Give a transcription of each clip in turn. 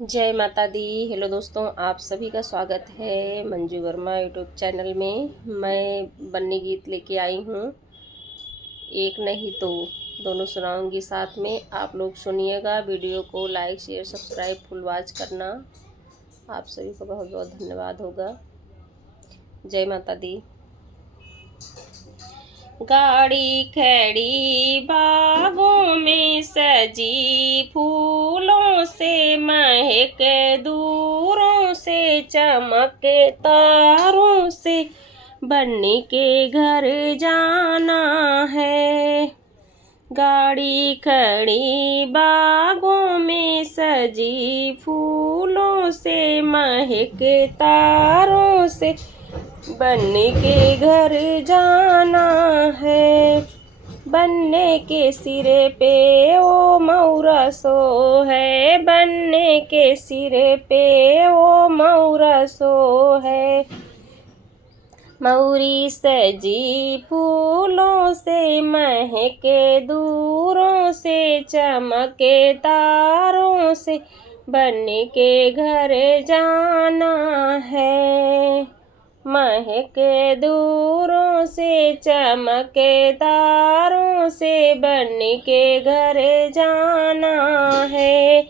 जय माता दी। हेलो दोस्तों, आप सभी का स्वागत है मंजू वर्मा यूट्यूब चैनल में। मैं बन्नी गीत लेके आई हूँ, एक नहीं दो, दोनों सुनाऊंगी साथ में। आप लोग सुनिएगा। वीडियो को like share subscribe full watch करना। आप सभी को बहुत बहुत धन्यवाद होगा। जय माता दी। गाड़ी खड़ी बागों में सजी, फूलों से महक दूरों से चमके, तारों से बन्नी के घर जाना है। गाड़ी खड़ी बागों में सजी, फूलों से महक तारों से बन्नी के घर जाना है। बन्ने के सिरे पे ओ मौरा सो है, बन्ने के सिरे पे ओ मौरा सो है। मौरी सजी फूलों से महके, दूरों से चमके, तारों से बन्नी के घर जाना है। महके दूरों से चमके, तारों से बन्नी के घर जाना है।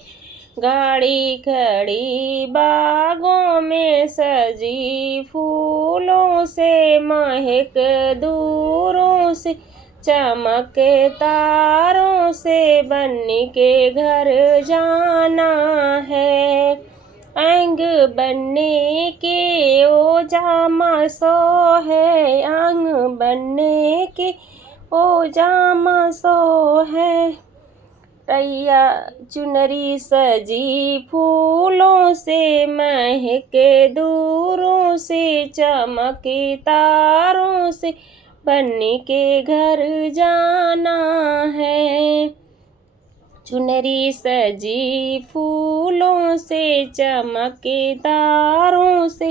गाड़ी खड़ी बागों में सजी, फूलों से महक दूरों से चमके, तारों से बन्नी के घर जाना है। अंग बनने के ओ जामा सो है, अंग बनने के ओ जामा सो है। रैया चुनरी सजी फूलों से महके, दूरों से चमके, तारों से बन्नी के घर जाना है। चुनरी सजी फूलों से चमके, तारों से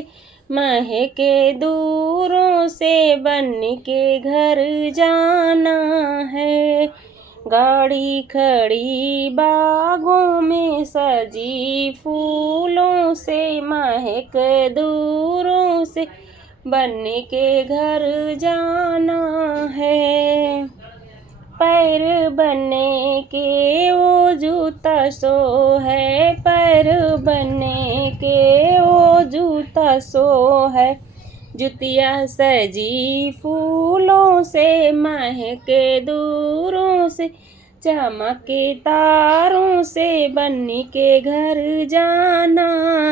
महके, दूरों से बन्नी के घर जाना है। गाड़ी खड़ी बागों में सजी, फूलों से महक, दूरों से बन्नी के घर जाना है। पैर बनने के ओ जूता सो है, पैर बनने के ओ जूता सो है। जुतिया सजी फूलों से महके, दूरों से चमके, तारों से बन्नी के घर जाना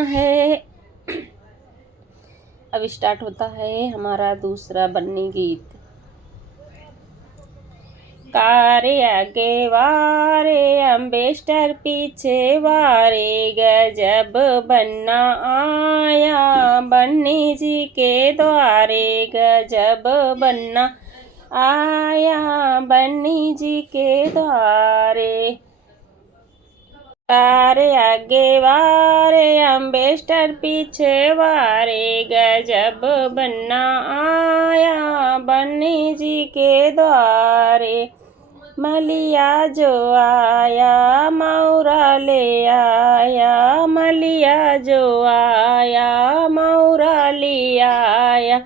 है। अब स्टार्ट होता है हमारा दूसरा बन्नी गीत। कारे आगे वारे अम्बेस्टर पीछे वारे, गजब बन्ना आया बन्नी जी के द्वारे, गजब बन्ना आया बन्नी जी के द्वारे। कारे आगे वारे अम्बेस्टर पीछे वारे, गजब बन्ना आया बन्नी जी के द्वारे। मलिया जो आया मौरा ले आया, मलिया जो आया मौरा ले आया।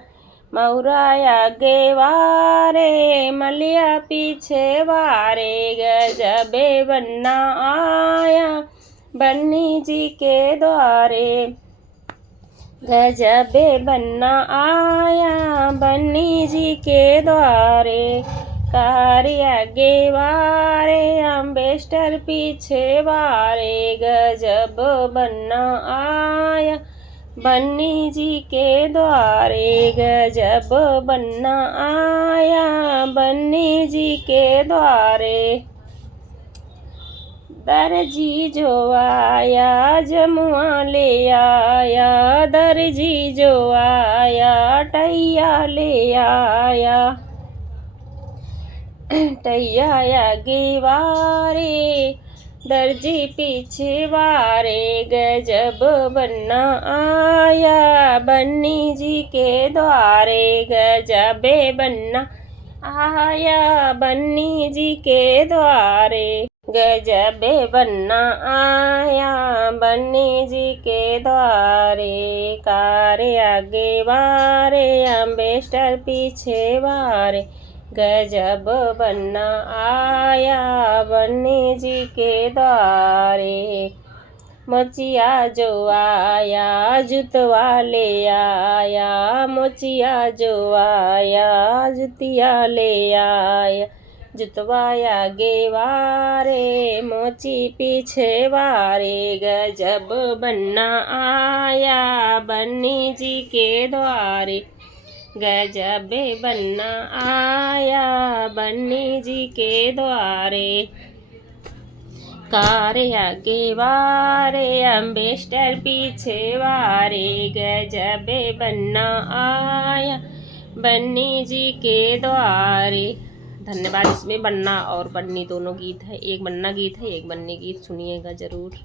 मौरा आगे वारे मलिया पीछे वारे, गजबे बन्ना आया बन्नी जी के द्वारे, गजबे बन्ना आया बन्नी जी के द्वारे। कारी आगे वारे अम्बेस्टर पीछे वारे, गजब बन्ना आया बन्नी जी के द्वारे, गजब बन्ना आया बन्नी जी के द्वारे। दर्जी जो आया जमुआ ले आया, दर्जी जो आया टैया ले आया। टैया आगे वारे दर्जी पीछे वारे, गजब बन्ना आया बन्नी जी के द्वारे, गजबे बन्ना आया बन्नी जी के द्वारे। गजब बन्ना आया बन्नी जी के द्वारे, कार आगे वारे अम्बेस्टर पीछे वारे। गजब बन्ना आया बन्नी जी के द्वारे, मोचिया जो आया जुतवा ले आया, मोचिया जो आया जुतिया ले आया। जुतवाया गे वारे मोची पीछे वारे, गजब बन्ना आया बन्नी जी के द्वारे। गजब बन्ना आया बन्नी जी के द्वारे, कार आगे वारे अम्बेस्टर पीछे वारे। गजब बन्ना आया बन्नी जी के द्वारे। धन्यवाद। इसमें बन्ना और बन्नी दोनों गीत है, एक बन्ना गीत है एक बन्नी गीत, सुनिएगा ज़रूर।